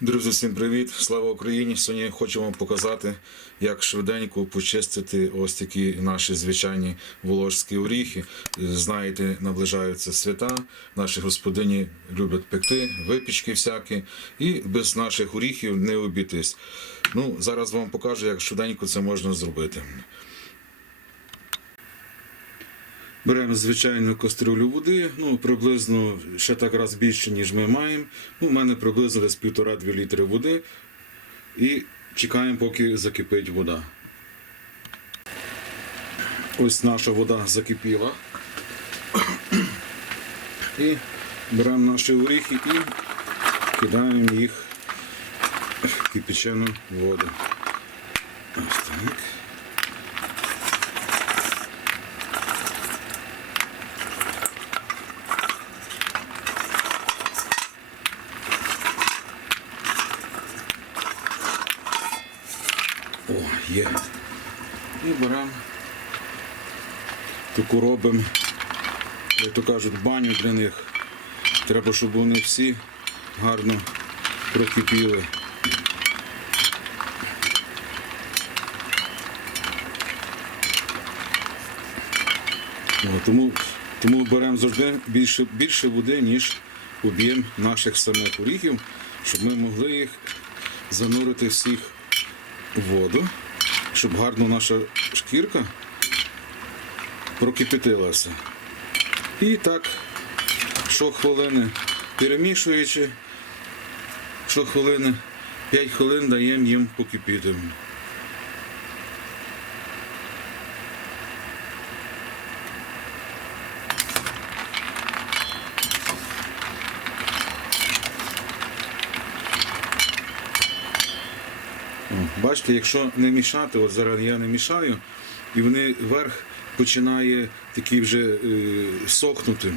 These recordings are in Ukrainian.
Друзі, всім привіт! Слава Україні! Сьогодні хочу вам показати, як швиденько почистити ось такі наші звичайні волошські оріхи. Знаєте, наближаються свята. Наші господині люблять пекти, випічки всякі, і без наших оріхів не обійтись. Ну, зараз вам покажу, як швиденько це можна зробити. Беремо звичайну кастрюлю води, ну приблизно ще так раз більше, ніж ми маємо. Ну, у мене приблизно десь 1,5-2 літри води. І чекаємо, поки закипить вода. Ось наша вода закипіла. І беремо наші оріхи і кидаємо їх в кипячену воду. Ось так. О, є. І беремо. Таку робимо, як то кажуть, баню для них. Треба, щоб вони всі гарно прокипіли. Тому, тому беремо завжди більше, більше води, ніж об'єм наших самих оріхів, щоб ми могли їх занурити всіх в воду, щоб гарно наша шкірка прокипятилася. І так, що хвилини перемішуючи, що хвилини, 5 хвилин даємо їм покипіти. Бачите, якщо не мішати, от зараз я не мішаю, і вони верх починає такий вже е, сохнути.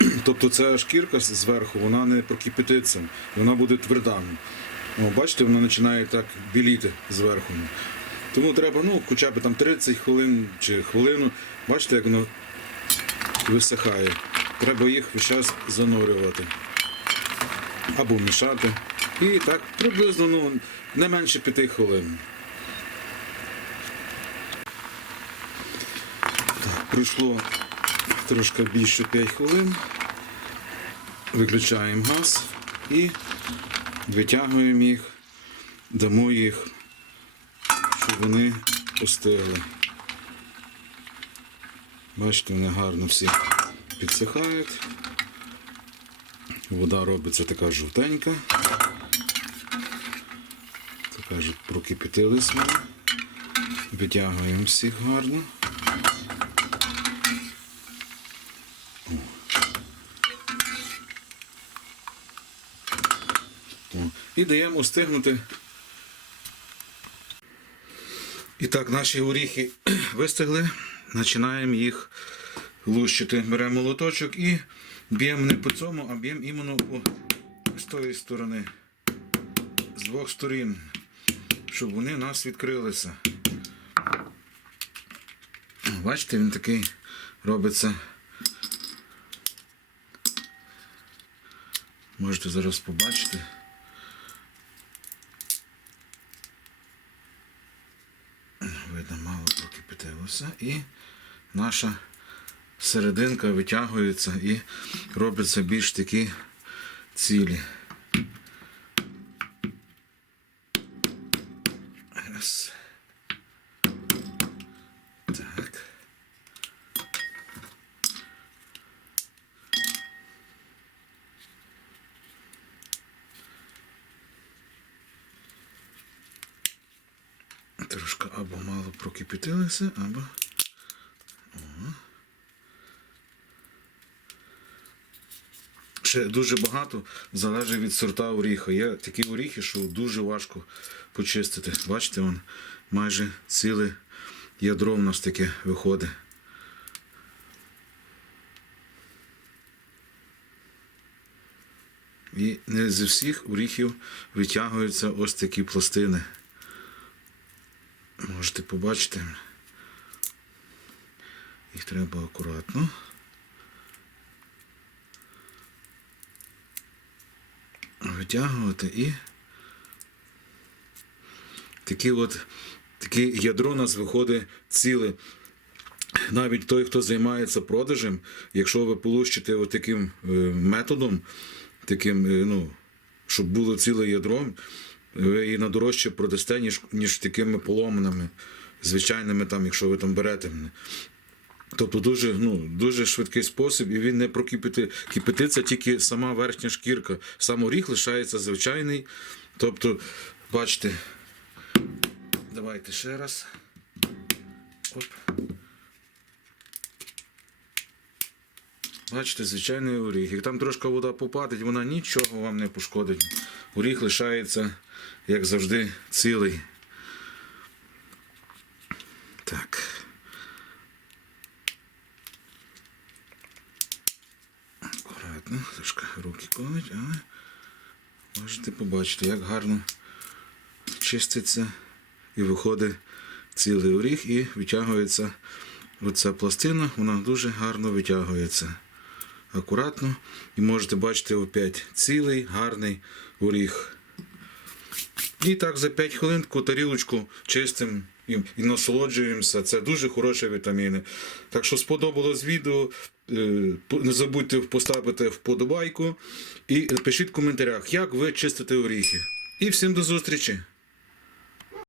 Тобто ця шкірка зверху вона не прокипятиться, вона буде тверда. О, бачите, вона починає так біліти зверху. Тому треба ну, хоча б там 30 хвилин чи хвилину. Бачите, як воно висихає. Треба їх весь час занурювати або мішати. І так приблизно ну, не менше 5 хвилин. Так, пройшло трошки більше 5 хвилин. Виключаємо газ і витягуємо їх, дамо їх, щоб вони остигли. Бачите, вони гарно всі підсихають. Вода робиться така жовтенька. То кажуть, прокипятились ми. Витягуємо всіх гарно. І даємо остигнути. І так, наші горіхи вистигли. Починаємо їх лущити. Беремо молоточок і б'ємо не по цьому, а б'ємо іменно по з тої сторони. З двох сторін. Щоб вони у нас відкрилися. Бачите, він такий робиться. Можете зараз побачити. Видно, мало прокипятилося. І наша серединка витягується і робиться більш такі цілі. Раз. Трошки або мало прокипятилося, або. Ще дуже багато залежить від сорта оріха. Є такі оріхи, що дуже важко почистити. Бачите, вон, майже ціле ядро в нас таке виходить. І не зі всіх оріхів витягуються ось такі пластини. Можете побачити. Їх треба акуратно. Витягувати і такі от, таке ядро у нас виходить ціле. Навіть той, хто займається продажем, якщо ви получите от таким е, методом, таким, е, ну, щоб було ціле ядро, ви її на дорожче продасте, ніж, ніж такими поломаними, звичайними, там, якщо ви там берете. Тобто дуже, ну, дуже швидкий спосіб, і він не прокипити, кипятиться тільки сама верхня шкірка. Сам оріх лишається звичайний. Тобто, бачите, давайте ще раз. Оп. Бачите, звичайний оріх. Як там трошки вода попадить, вона нічого вам не пошкодить. Оріх лишається, як завжди, цілий. Так. Акуратно, трошки руки колить, але можете побачити, як гарно чиститься і виходить цілий оріх і витягується оця пластина, вона дуже гарно витягується. Акуратно. І можете бачити опять цілий гарний оріх. І так за 5 хвилин тарілочку чистим і, насолоджуємося. Це дуже хороші вітаміни. Так що сподобалось відео. е, Не забудьте поставити вподобайку і пишіть в коментарях, як ви чистите оріхи. І всім до зустрічі!